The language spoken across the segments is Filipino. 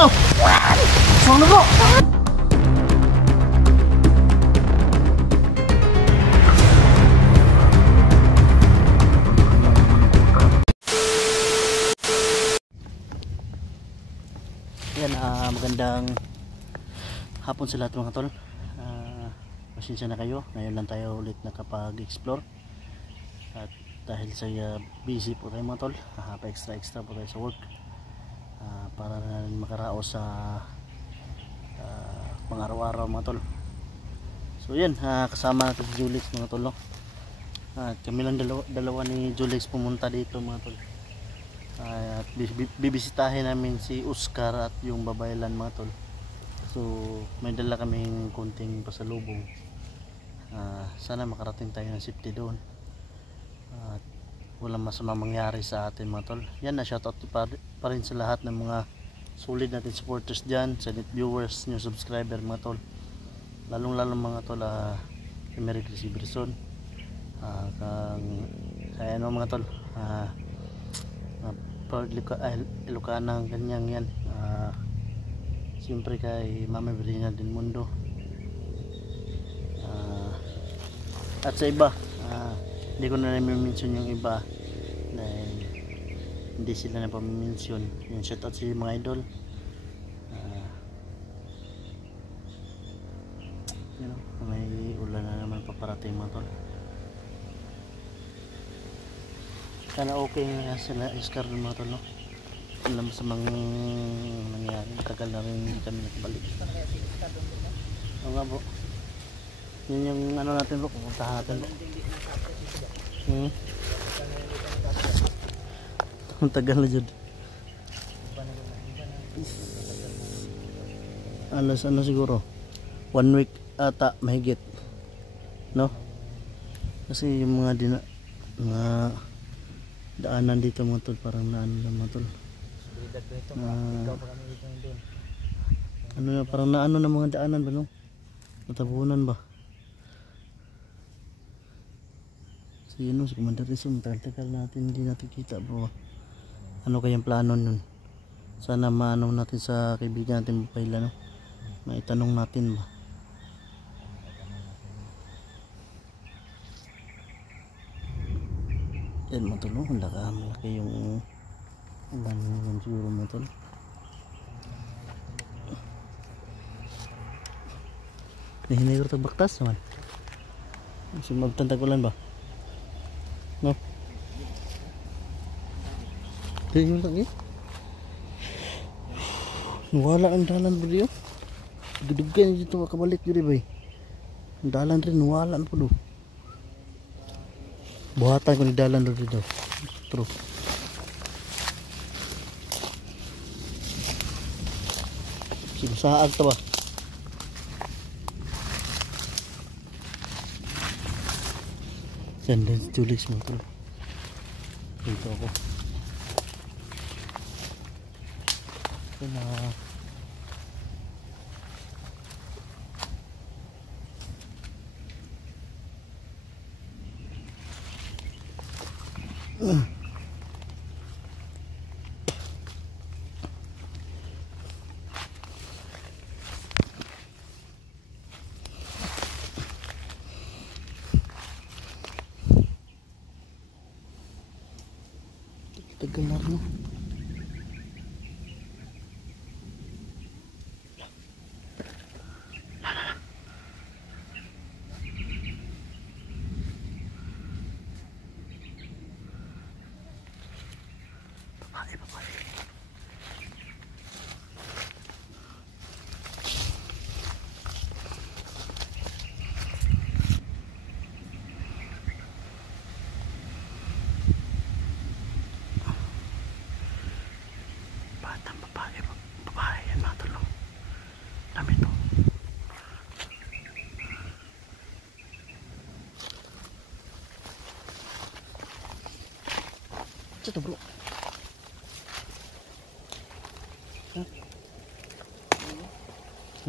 to. Saan na bro? Yan, magandang hapon sa lahat mga tol. Pasensya na kayo, ngayon lang tayo ulit nakapag-explore. At dahil sa busy po tayo mga tol, pa-extra po tayo sa work para na makaraos sa pang-araw-araw mga tol. So yan, kasama natin si Julix mga tol, no? At kami lang dalawa ni Julix pumunta dito mga tol. At bibisitahin namin si Oscar at yung babaylan mga tol. So may dala kaming konting pasalubong. Sana makarating tayo ng safety doon at walang masama mangyari sa atin mga tol. Yan, na shoutout pa rin sa lahat ng mga solid natin supporters dyan, sa net viewers, new subscriber mga tol, lalong mga tol. Merry Christmas kaya ano mga tol, proud Ilocana kanyang yan. Siyempre kay Mama Verena din Mundo, at sa iba hindi ko na mention yung iba dahil hindi sila na pa-mention. Yung shoutout sa mga idol. May ulan na naman paparating mga tol. Sana okay nga sila Oscar mga tol, no? Alam sa mga nangyari, tagal na rin hindi kami nakabalik. Oo nga bro, yun yung ano natin bro, pupuntahan natin bro. Ang tagal na dyan. Alas ano siguro 1 week ata mahigit, no? Kasi yung mga daanan dito mga tol, parang naano lang mga tol, ano na, parang naano na mga daanan ba, no? Natabunan ba? So yun, no, si Commander Rizzo, matagal natin hindi natin kita bro. Ano kayang plano nun? Sana maano natin sa kaibigan natin Babayla, no? Maitanong natin ba? Yan mga tol, no? Malaki yung ulan naman siguro mga tol. Nahinay ko ito baktas naman. Sumabtantag ulan ba? No? Kaya yun lang eh. Nawala ang dalan bro yun. Dudugan dito makabalik yun ba eh. Ang dalan rin nawala po do. Buhatan ko ni dalan rin dito. True. Sinusaag ito ba? Yan din si Julix mo ito. Dito ako. Tagal na rin. Babae. Babae yan mga tol. Dami ito. Ito bro.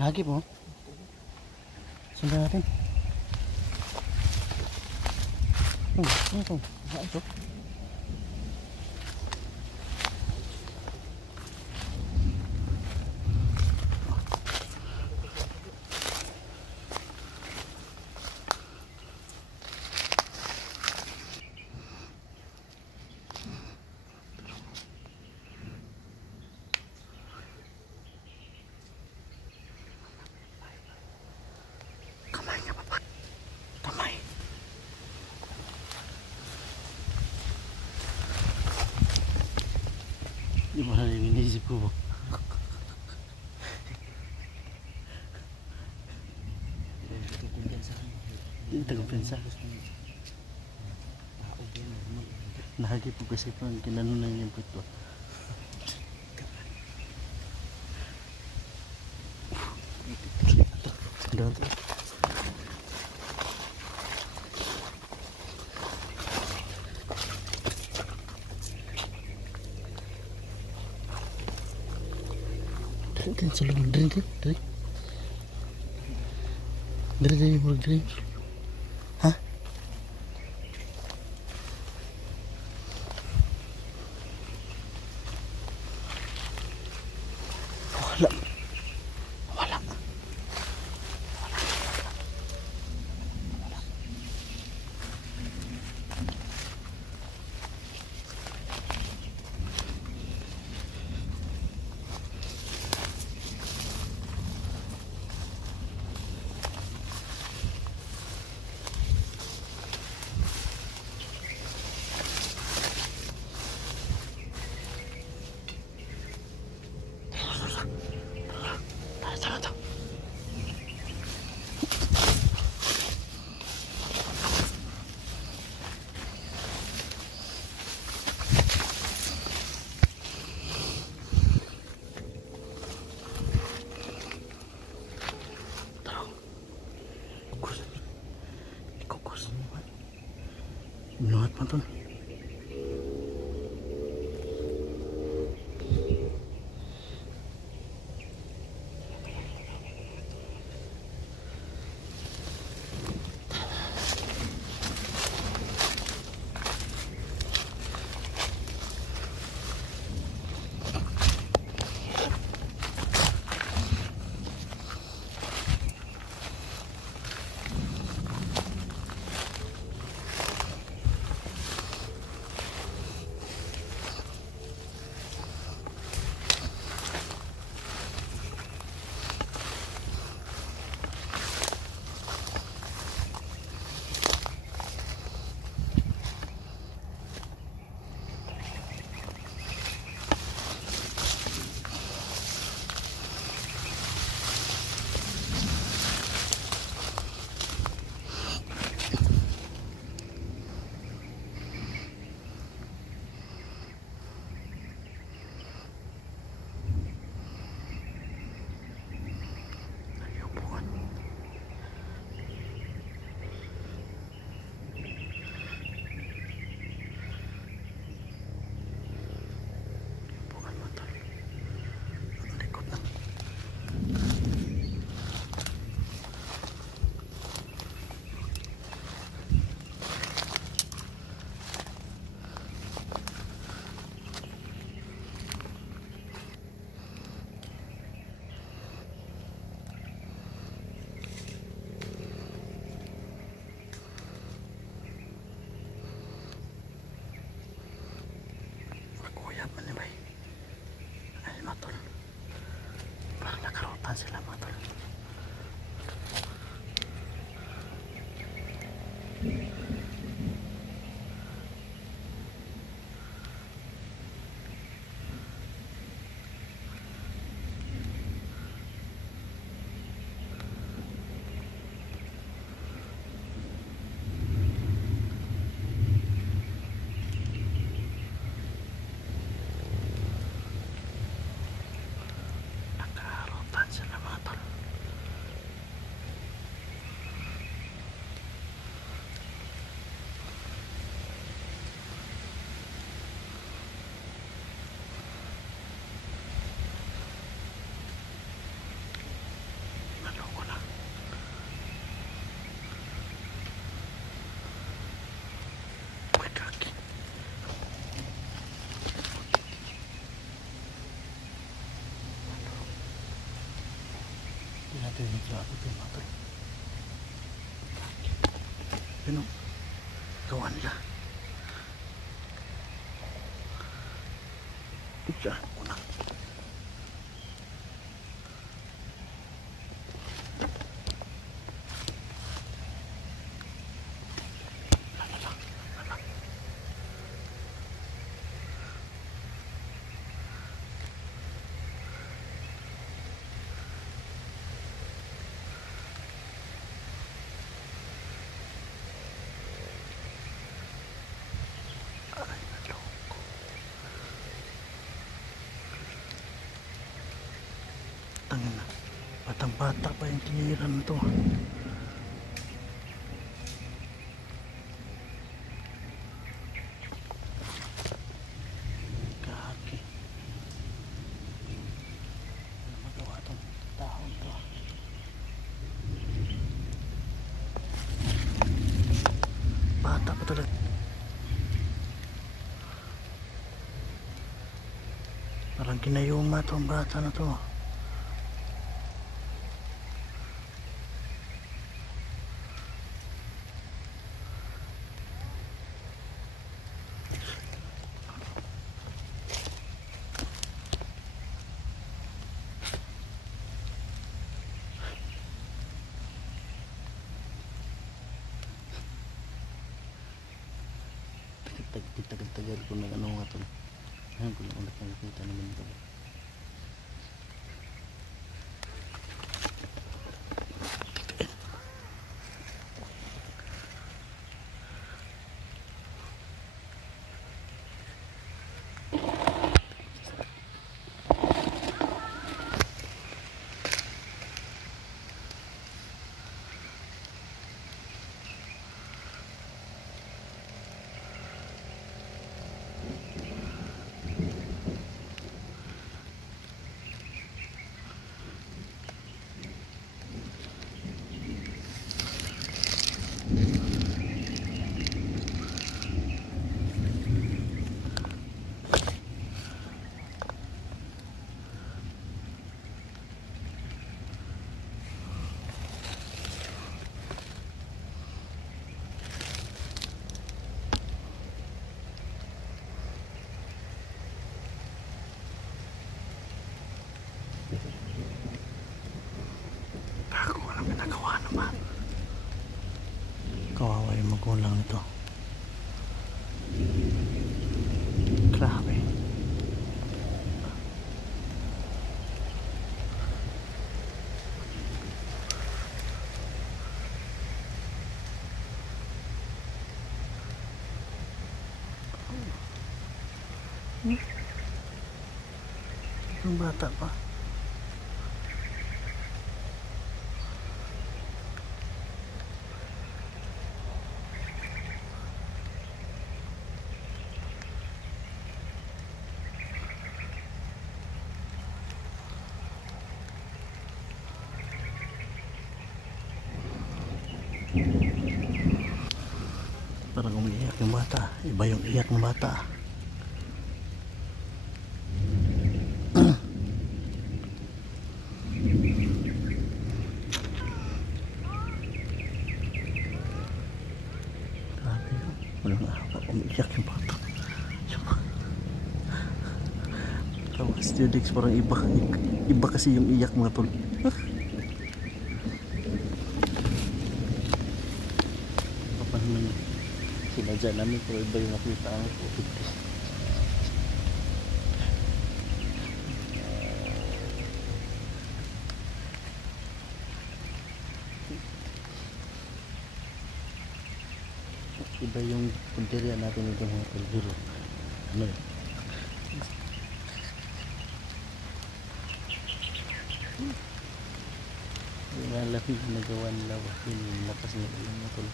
Lagi po. Sundan natin. Ito. Ito. Di ba iniisip ko ba? Hindi taga-pensa. Nahagip po kasi ito ang kinanunan niya po ito. Doon ito. Dari sa loob, dari. Dari. Ha? Wala. Binuhat mo ito. Sila mga tol. Nakarotan sila mga tol. Maloko na. Uy, kaki. Hindi natin yung grabe ito mga tol. Yun o. Gawa nila. Siya, una. Batang bata pa yung tinira na to. Kaki. Ano magawa tong taon to? Bata pa talaga. Parang kinayuma tong bata na to. Tagal ko na ano nga to. Ayun ko lang ulit nakikita naman ito. Ako walang ginagawa naman. Kawawa yung magulang nito. Grabe. Ang bata pa. Parang umiiyak yung bata. Iba yung iyak ng bata. Grabe yun. Walang ahap. Umiiyak yung bata. Tawas Judex, parang iba kasi yung iyak mga tol. Paano sinadya namin kung iba yung nakita ang COVID. Iba yung punteriya natin ito mga kalbiro. Ano yun? Yung alam yung nagawa nila. Yun yung lakas nila yung matol.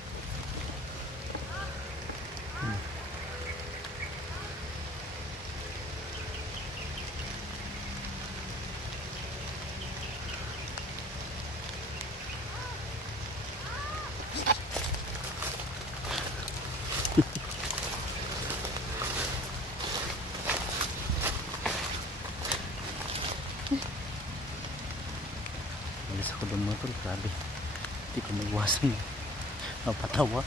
Malis ako doon mga tol, grabe. Hindi ko maiwasan mapatawa.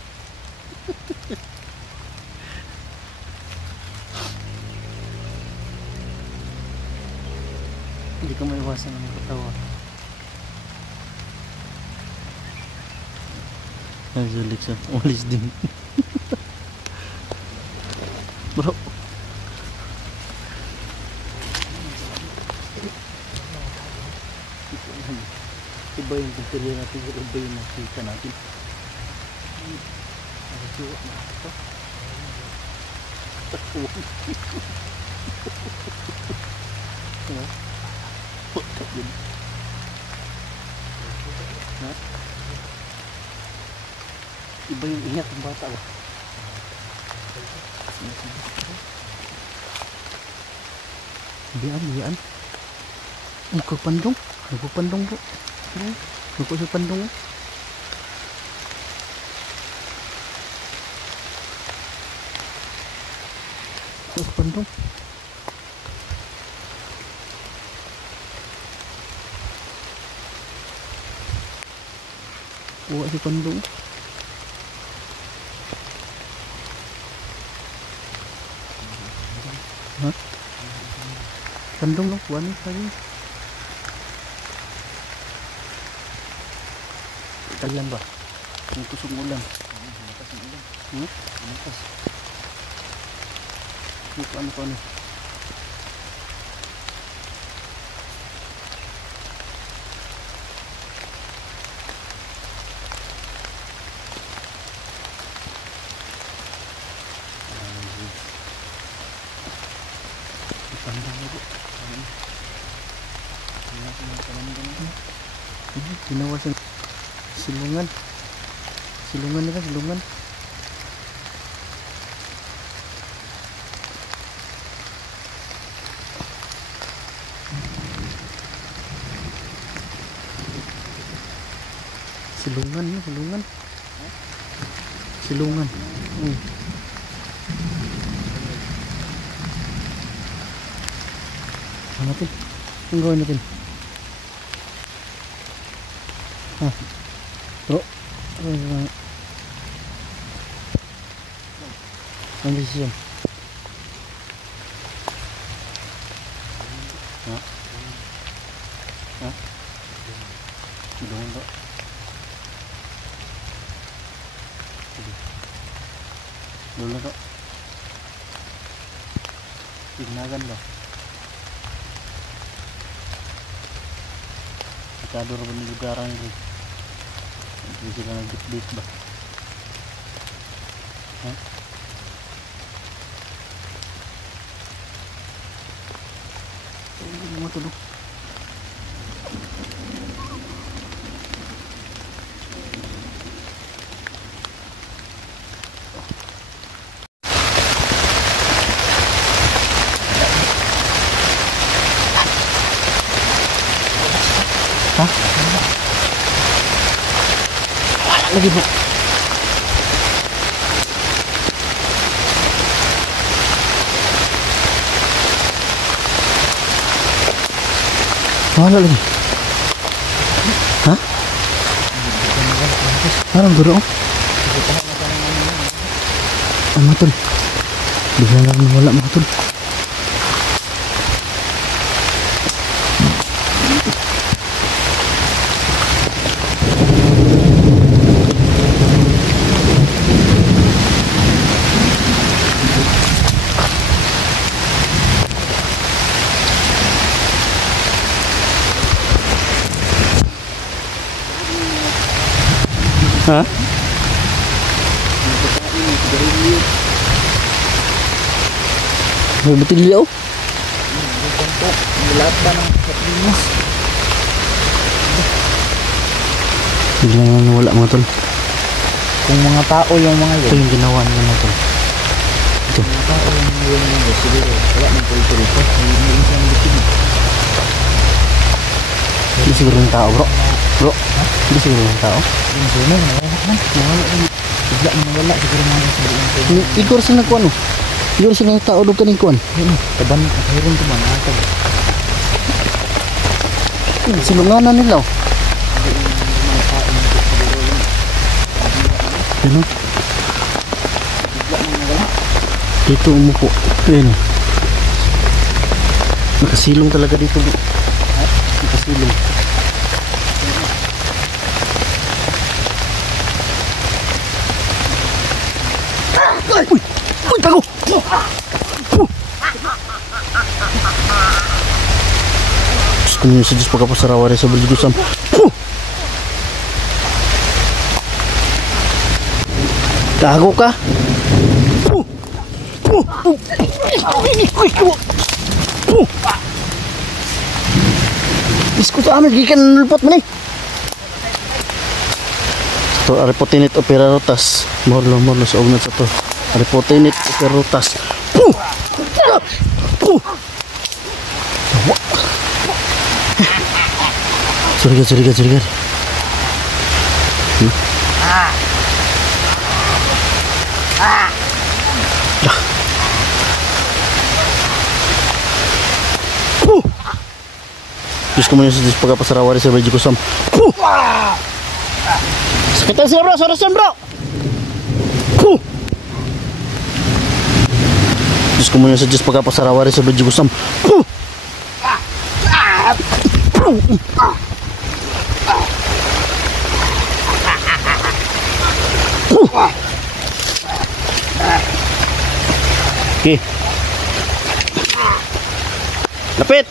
Hindi ko maiwasan mapatawa. Nazulik siya, umalis din. Bro, iba yung pagkaliya natin, iba yung nakita natin. Nagsiwa na ito. Takuan. Putak yun. Ha? Iba yung ingat ng bata ba? Biyan. Nagpapandong bro. Nagpapandong. Nagpapandong. Uwa si pandong. Ha? Pandong no? Kuha niyo lagi. Talan ba? Ang kusog ulan. Malakas ang ulan. Malakas. Ano? Ginawasan silungan nila. Silungan. Ano natin? Ang gawin natin? Bro, ang desisyon. Silungan bro. Dulu bro. Tignagan ba? Kador ba ng lugaran nila? Hindi sila nag-bit ba? Ha? Hindi mo matulog. Ha? Wala lagi bro. Wala lagi. Ha? Parang guro. Matol. Bisa lang wala matol. Ha? May butilyo? Lahat ba ng kapinos? Biglang lang wala mga tol. Kung mga tao yung mga yun. Ito yung ginawa nila mga tol. Ito. Mga tao yung mga siguro. Wala ng kulto rito. Hindi siyang butilyo. Hindi siguro yung tao bro. Bro, hindi siguro yung tao. Hindi siguro yung tao. Bigla na wala siguro mga siguro. Igor sila ko ano? Igor sila yung tao doon kaning kuwan. Taban at hirong ko man. Silunganan nila oh. Ano? Dito umupo. Ano? Nakasilong talaga dito. Nakasilong. Uy, tago! Gusto niyo sa Diyos pagkapasarawa rin sa Baligusam. Tago ka! Isko sa amin, gikan nulpot mo ni. to aripotinit operarotas. Morlo sa ugnat sa to. Aripotinit operarotas. Puh! Puh! Curiga. Diyos ko muna sa Diyos pagkapasarawari sa Baji Kusam. Sakitan sila bro, sarasan bro. Diyos ko muna sa Diyos pagkapasarawari sa Baji Kusam. Okay. Lapit.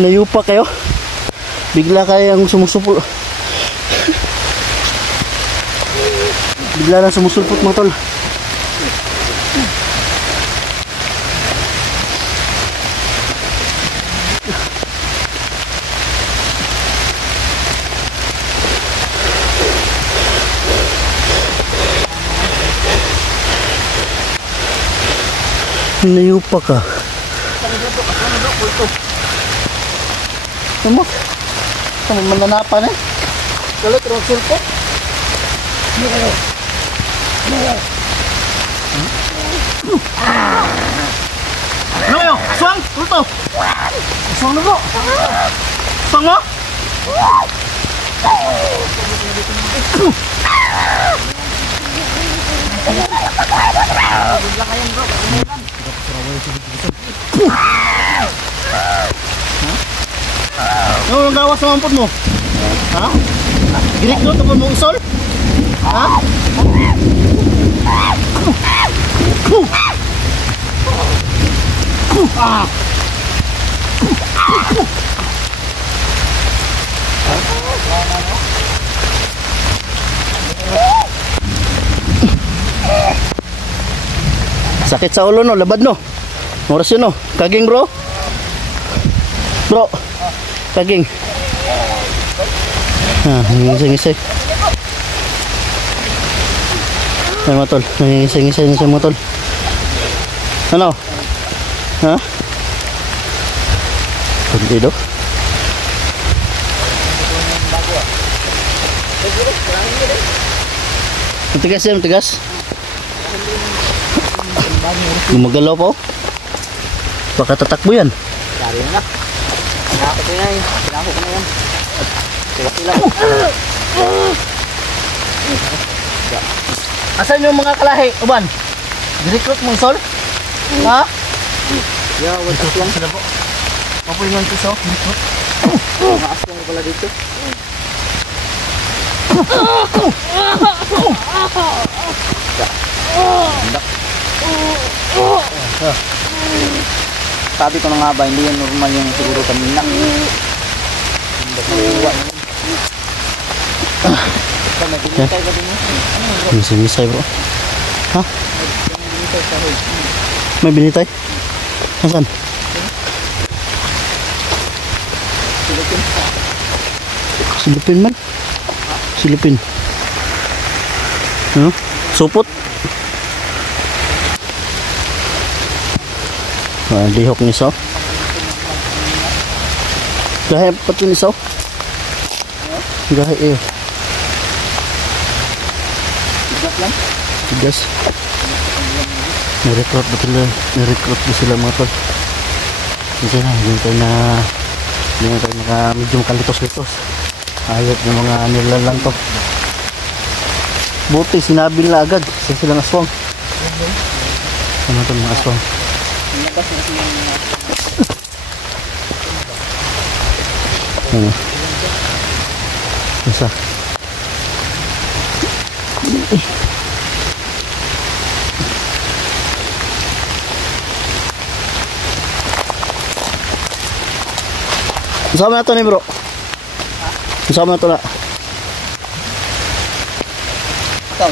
Nayupa kayo. Bigla kayang sumusupol. Bigla lang sumusulpot mga tol. Nayupa ka. Ano mo? Ano mananapan eh? Galit, rong sulpot. Ano yun? Swang! Ulto! Swang na bro! Swang mo? Ano ang gawas sa mampod mo? Ha? Girik doon tapos mo isol? Ha? Sakit sa ulo no, labad no. Oras yun no. Kaging bro. Bro. Kaging. Nangingisay-ngisay. Ay mga tol, nangingisay-ngisay na siya mga tol. Ano? Ha? Pagdido? Matigas yan, matigas. Gumagalaw pa oh. Baka tatakbo yan. Dari na na. Pinako ko yan. Pinako ko na yan. Sila. Asan yung mga kalahi, Uban? Di-recruit mong sol? Ha? Yeah, what's up lang? Sila po. Papoy yung piso, recruit. Mga aswang pala dito. Sabi ko na nga ba, hindi yan normal yung siguro kanina. Nabinitay ka din yun. Misay bro. Ha? May binitay? Nasaan? Silupin man? Silupin. Ano? Supot? Lihok ni Saw. Gahe pati ni Saw. Gahe eh. Tigas. Nirecruit ba sila? Nirecruit ba sila mga tol? Hindi na. Hindi tayo medyo makalitos-litos. Hayop ng mga nilalang to. Buti sinabi nila agad sa silang aswang. Ano to mga aswang? Labas na siya ng Ano? Isa. Kasama na to ni bro. Kasama na to na. ito.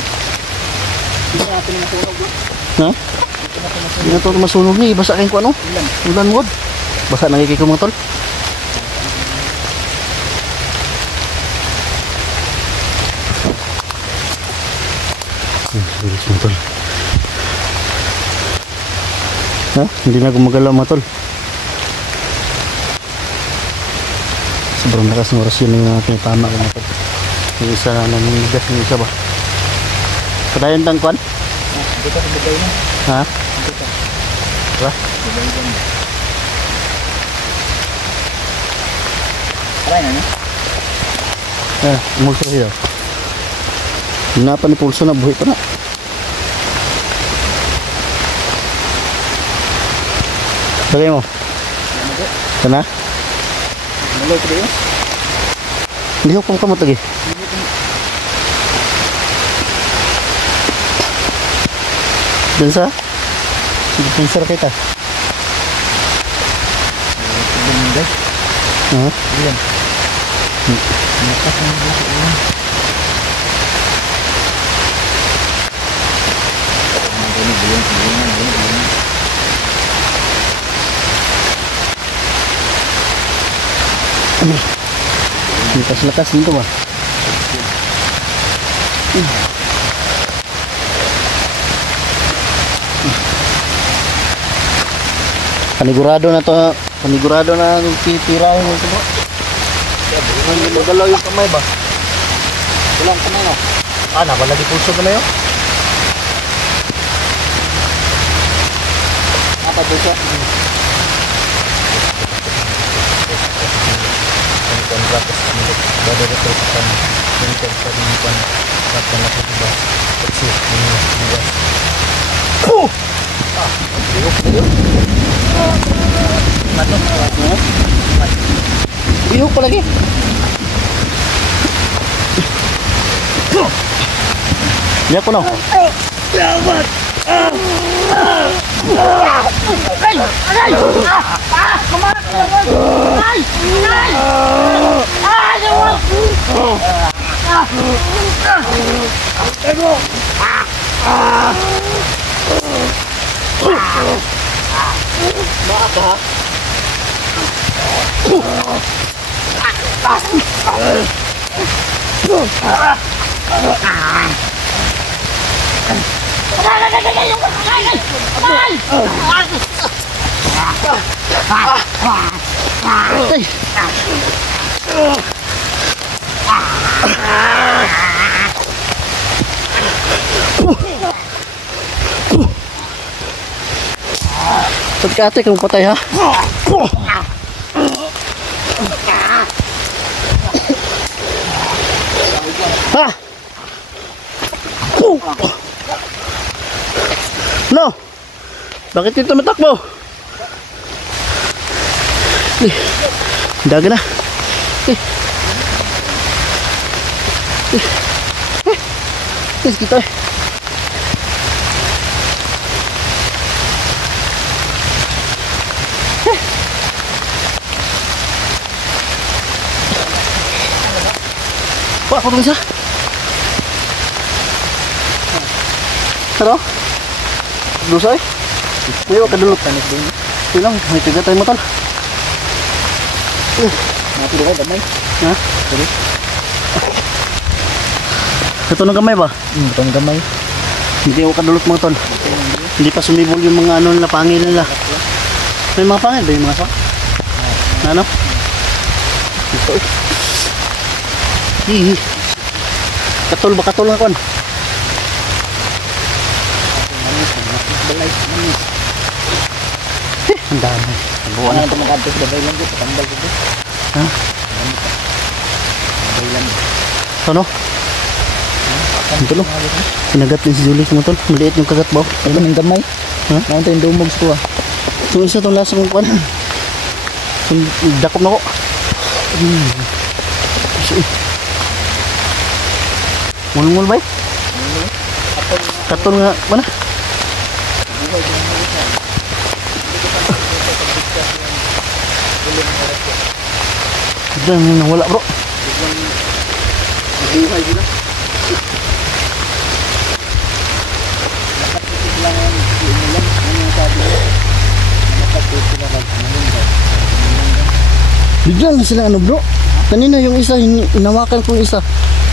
Hindi natin masunog. Ha? Hindi na to masunog ni. Basa kayo ko ano? Ulan mo. Basa nangikay ko mga tol. Bilis mo tol. Ha? Hindi na gumagalaw mga tol. Sobrang lakas ng orasyon yung natin tama ko mga tol. Yung isa na naninigas yung isa ba? Kadayon tang kwan? Dito sa bigay na. Ha? Dito. Diba? Bigay dyan. Alay na niya? Umulso siya. Hindi pa ni pulso na buhay pa na. Lagay mo. Sana? Naloy ko dito. Hindi ko pang kamot lagi. Dansa? Sige, dansa kita. Bumingay. Ha? Ayan. Nakas na dito. Lakas-lakas dito ba? Panigurado na to. Panigurado na titirahin mo ito ba? Hindi mo dalaw yung kamay ba? Walang kamay na. Nabalagi pulso ka na yun? Apa dito? Bihok pa lagi. Lihat ko na. Hati-hati kamu patay ha. Ha? No. Bakit ito matakbo? Daga na. Kita. Pak, apa bisa? Halo? Dosa eh? Ayo ka dulu. Tanik din. Bilang, may tiga tayo motor. Mati ko gamay. Ha? Sige. Ito ng gamay ba? Itong gamay. Hindi ako kadulot mga tol. Hindi pa sumibol yung mga ano nila, pangil nila. May mga pangil ba yung mga sak? Ano? Ito eh. Hihi. Katol ba? Katol nga kon? Manis. Balay. Manis. Ang dami. Buwan na ito magkabit. Babay lang dito. Tambal dito. Ha? Babay babaylan. Ano? Ito no? Kinagat din si Julius mga tol. Maliit yung kagat ba? Ano yung gamay? Ha? Nakanta yung dumogs ko ah. So isa itong lasang kwan. Dakop na ko. Mulmul ba? Katon nga. Mana? Biglang nawala bro. Buhay sila. Nakatipid lang yan. Ano lang. Ano yung sabi niya? Nakatipid sila lang. Biglang sila ano bro. Kanina yung isa, hinawakan ko yung isa.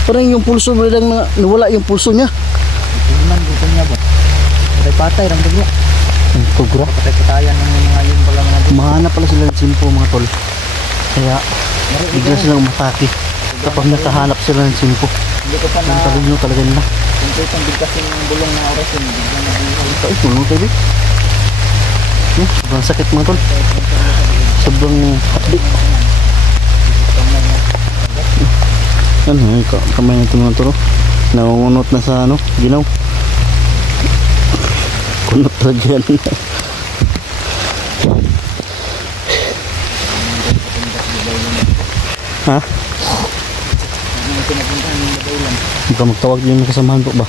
Parang yung pulso biglang nawala yung pulso niya. Tingnan dito niya ba? Patay-patay lang dito. Ang tugro. Patay-patayan ng mga yun pala mga dito. Mahanap pala sila ng simpo mga tol. Kaya bigla silang umatake kapag nakahanap sila ng simpo. Hindi ko pa na Ang talino talaga nila. hindi ko bigkasin ng bulong na oras yun. Bigla na buhay. Ay, tulong tayo. Sobrang sakit mga tol. Sobrang hapdi. Ano, kamay natin mga tol. Naungunot na sa ano, ginaw. Kunot talaga yan. Ha? Ano yung pinapuntahan ng babaylan? Baka magtawag din yung kasamahan po ba?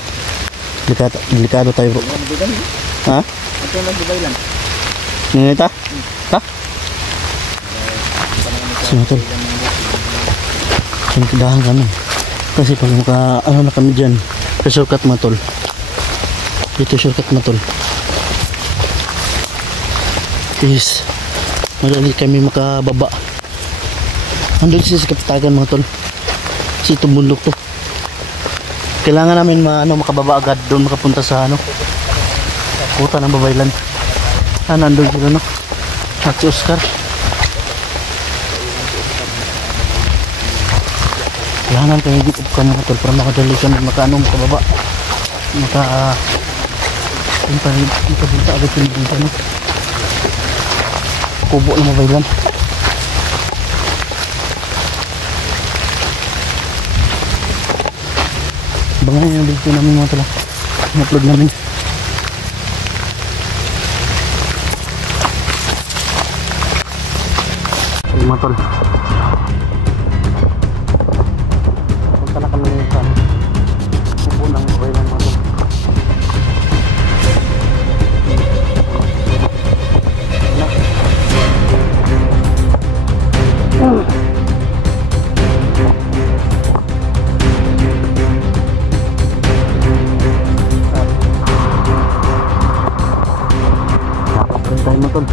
Delikado tayo bro. Ano bigay? Ha? Ito yung nagbabaylan. Ngunita? Ha? Sige tol. Sintidahan kami. Kasi pag ano na kami dyan, sa shortcut mga tol. Dito shortcut mga tol. Is madali kami makababa. Andun siya sa kapitagan mga tol. Kasi itong bundok to. Kailangan namin makababa agad doon makapunta sa kuta ng babaylan. Nandun sila no. At si Oscar. Kailangan kayo gipukan mga tol para makadali kami makababa. Punta agad yung punta no. Kubo ng babaylan. Bangan yung video namin mga tol. I-upload namin. Ay mga tol. Punta na kami sa kubo ng babaylan mga tol. Tayo mo tol.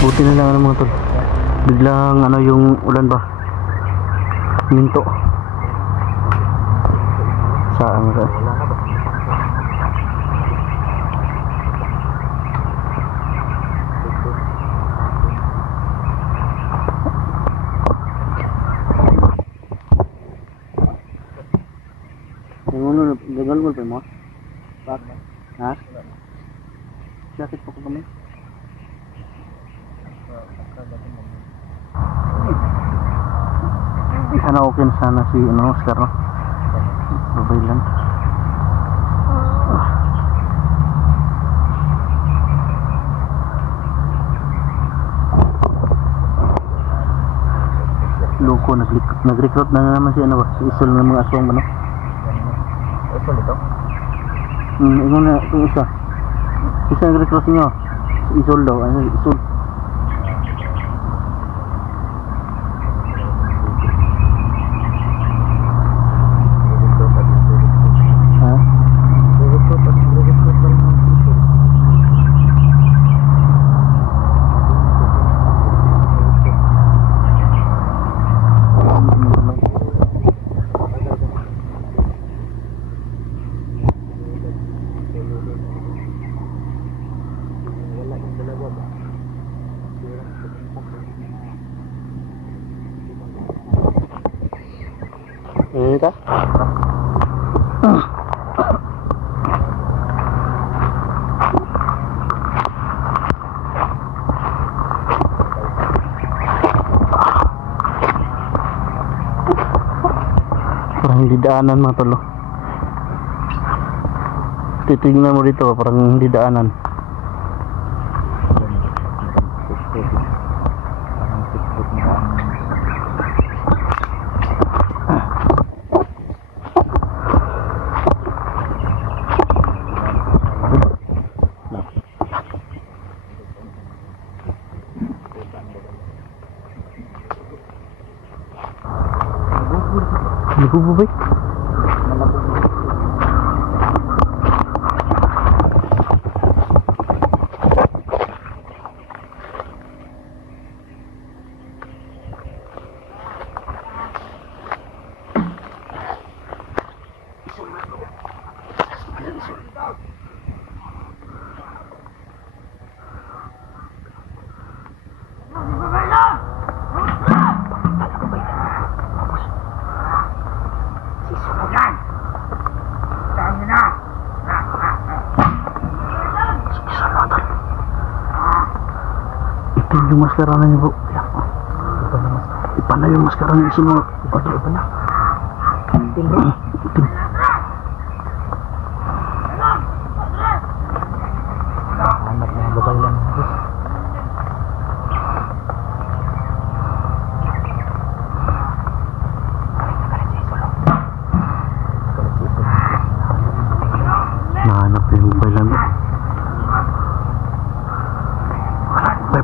Buti na lang mga tol. Biglang yung ulan ba? Minto. Saan ka? jacket po ko kami. Sana okay na sana si Oscar, no? Babay lang. Loko, nag-recruit na naman si si Isol ng mga aswang ba, no? Isol ito? Ingon na itong isa. Isa nag-recruit nyo. Si Isol daw. Ano, Isol. Ha? Kita? Parang hindi daanan mga tolo. Titignan mo dito, parang hindi daanan. Nagububay. Ito yung maskara na niyo, bro. Ipa na yung maskara niyo. Isin mo. Ipa na. Itim. Anak na babay lang. Nahanap yung babaylan.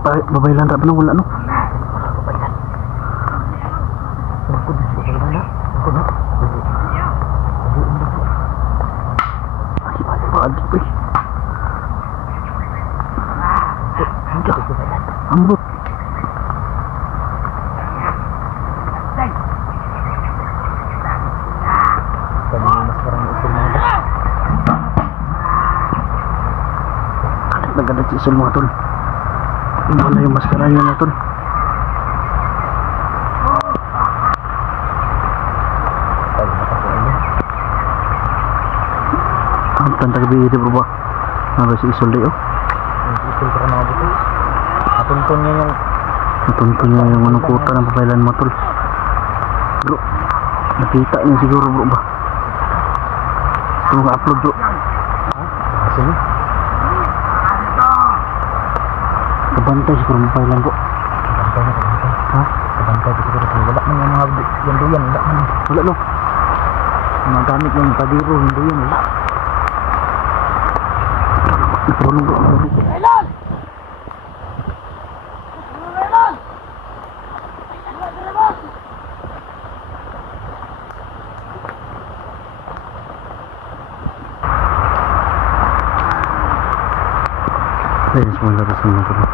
Babaylan na wala, no? Babaylan. Babaylan na. Ay, paadi pa eh. Ambot. Kanina mas parang isul mga ba? Kalit na galit si Isul mga tol. Yung wala yung maskara niya na tol. Ang tantagabi ito bro ba? Naba si Isul dayo. Isul ka mga buto. Natuntun niya yung Natuntun niya yung anong kuta ng pabaylan mo tol. Bro, nakita niya siguro bro ba? Ito mag-upload bro. Sino? Kabantay siguro pabaylan bro. Kabantay na kabantay. Ha? Kabantay ko siguro. Wala man yung mga yan. Wala man. Wala no. Mga gamit yung kadiro, hindi yun wala. Natulong bro. Kailan! Kailan! Ayun, semua larasan mo bro.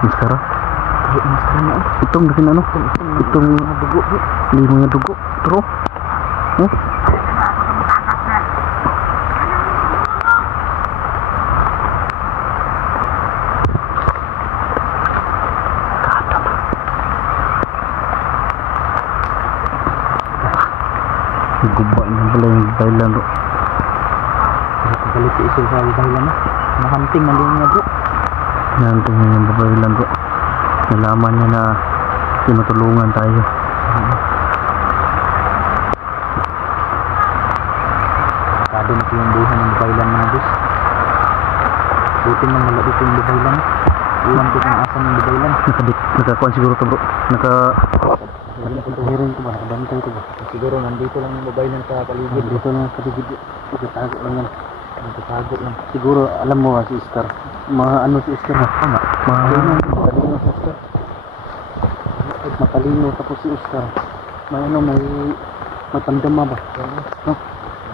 Maskara? Maskara na. Itong dakin ano? Itong mga dugo. Hindi mga dugo. Turo. Oh? Guba na pala yung babaylan bro. Galit si Isul sa babaylan na. Nahunting na linya bro. Nanting na yung babae lang bro. Nalaman niya na tinutulungan tayo. Kado na po yung buhay ng babaylan mga boss. Buti nang wala dito yung babaylan. Iwan ko kung asan yung babaylan. Nakakuan siguro to bro. Nakahirin ko ba? Nakabantay ko ba? Siguro nandito lang yung babaylan sa paligid. Dito lang sa paligid. Nagtatago lang yan. Nagtatago lang. Siguro alam mo si Oscar. Mga ano si Oscar ha? Matalino si Oscar. Matalino tapos si Oscar. May ano may matandama ba? No?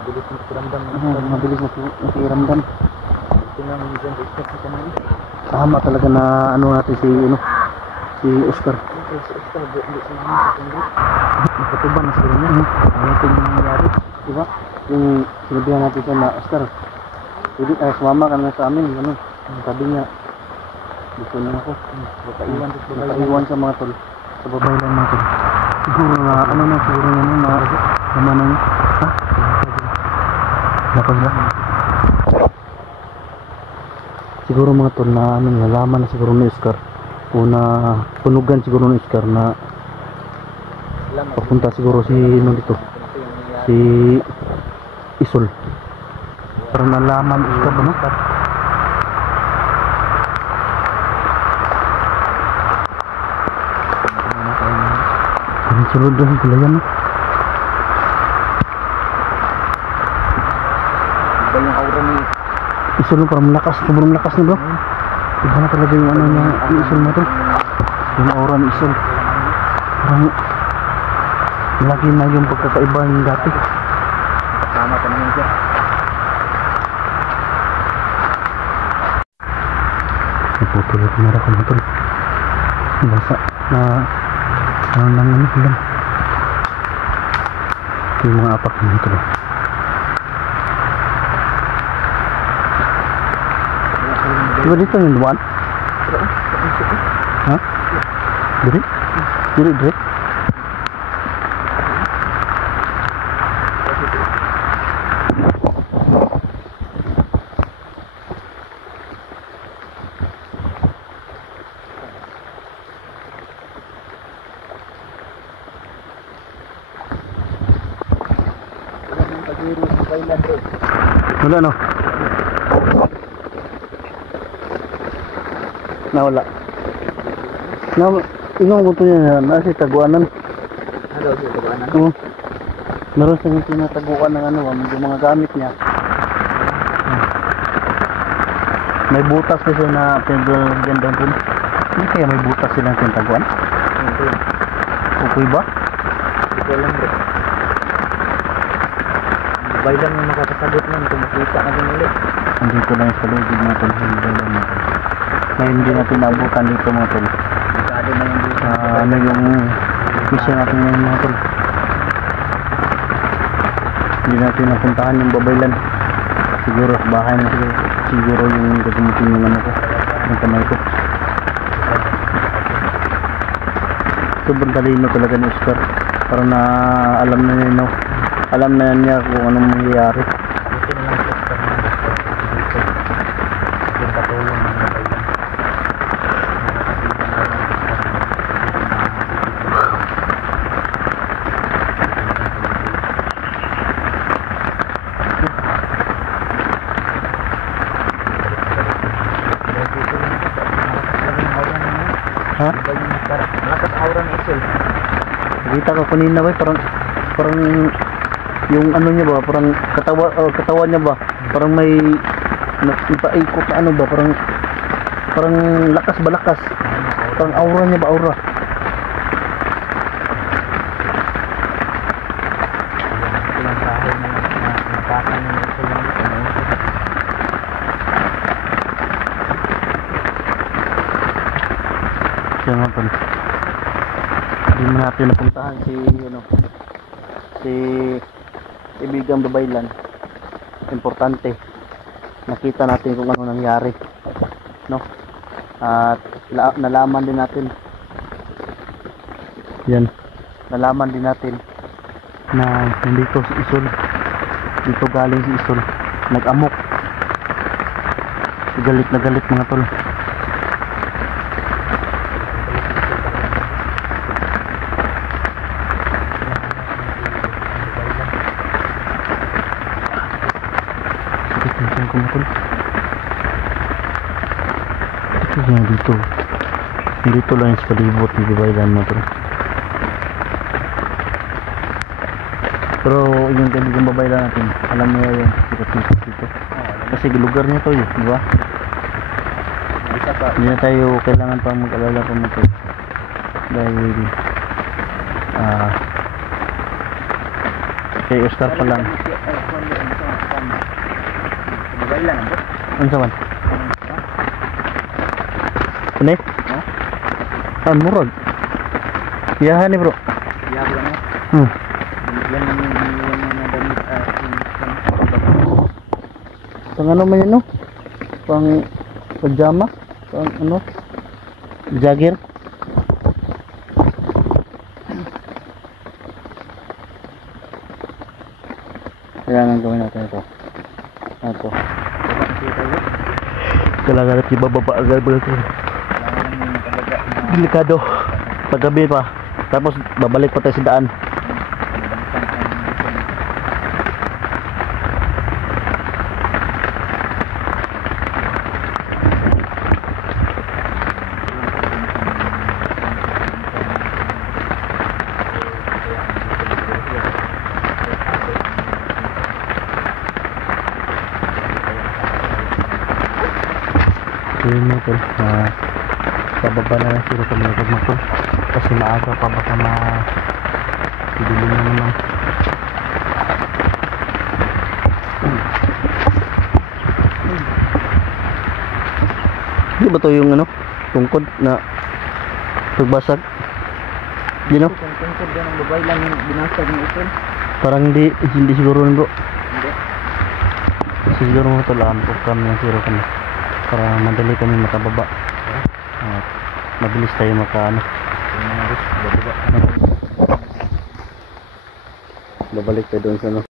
Mabilis na pakiramdam. Mabilis na pakiramdam. Ito nga yung dyan sa sa kanil. Tama talaga na ano natin si Oscar. Si Oscar, hindi sa namin sa kundi. Nakatuban na siguro niya. Ano ito yung nangyayari? Diba? Yung sinabihan natin siya na Oscar, pwede sumama ka na sa amin. Ano? Sabi niya, gusto niya ako. Nakaiwan sa mga tol. Sa babae lang mga tol. Siguro na ano na siguro na na naman na niya. Ha? Lapag na. Siguro mga tol na ano, nalaman na siguro ni Oscar o na tunugan siguro ni Oscar na papunta siguro si ano dito, si Isol. Parang nalaman Oscar ba no? Ang sunod doon yung gulayan no? Iba yung aura ni Isol no, parang malakas, sobrang lakas na bro. Iba na talaga yung ano niya, yung Isol mo to. Yung aura ni Isol. Parang lagi na yung pagkakaiba yung dati. kasama pa naman siya. Naputulog na rin ako nito. Basa na ano lang ano lang. Ito yung mga apak nito. Diba dito yung duwan? Ha? Diri? Diri? Wala no? Nawala. Inong buto niya na si taguanan. Ano siya taguanan? Oo. Meron siyang tinataguan ng ano, yung mga gamit niya. May butas kasi na pinaglalagyan doon dun. Hindi kaya may butas silang tinataguan? Okay ba? Ito lang bro. Babay lang yung makakasagot nun kung makita na din ulit. Andito lang sa loob mga tol. Ngayon hindi natin naabutan dito mga tol. Masyado na yung dito. Ano yung mission natin ngayon mga tol. Hindi natin napuntahan yung babaylan. Siguro sa bahay na siguro yung gagamitin yung ano ko, yung kamay ko. Sobrang talino talaga ni Oscar. Parang na alam na niya, no? Alam na niya kung anong mangyayari. Buti na lang si Oscar na dito. Yung patulong ng babaylan. Ha? Malakas aura ni Isol. Nakita ko kanina ba, parang yung ano niya ba, parang katawan niya ba, parang may ipaikot na ano ba, parang lakas ba lakas, parang aura niya ba, aura. Ilang bahay na napakan ni Isol lang. Kaya nga pala, hindi mo natin napuntahan si ibigang babaylan. Importante nakita natin kung ano nangyari, no? At nalaman din natin yan, nalaman din natin na nandito si Isol, dito galing si Isol, nag-amok. Galit na galit mga tol. Sakit na tiyan ko mga tol. Yan dito. Dito lang yung palibot ng Bibaylan mga tol. Pero yung kaibigan Bibaylan natin, alam niya yung sikot-sikot dito. Kasi lugar niya to di ba? Hindi na tayo kailangan pa mag-alala pa mga tol. Dahil kay Oscar pa lang. Ano sa man? Ano eh? Saan murag? Biyahan ni bro. Biyahan lang yan ang mga damit Pang ano man yun no? Pang pajama? Pang ano? Jagger? Kailangan gawin natin ito. Ito. Kailangan natin ibababa agad ba ito? Delikado. Paggabi pa. Tapos babalik pa tayo sa daan. Yun mo tol, pababa na lang sila sa mga tol kasi maaga pa baka didilim na naman. Di ba to yung ano, tungkod na pagbasag? Di no? Yung tungkod yan ang Bibaylan yung binasag ng ipon. Parang hindi siguro bro. Hindi. Siguro mo tol, ampok kami ng zero kami para madali kami makababa at mabilis tayo makaano. Babalik tayo doon sa ano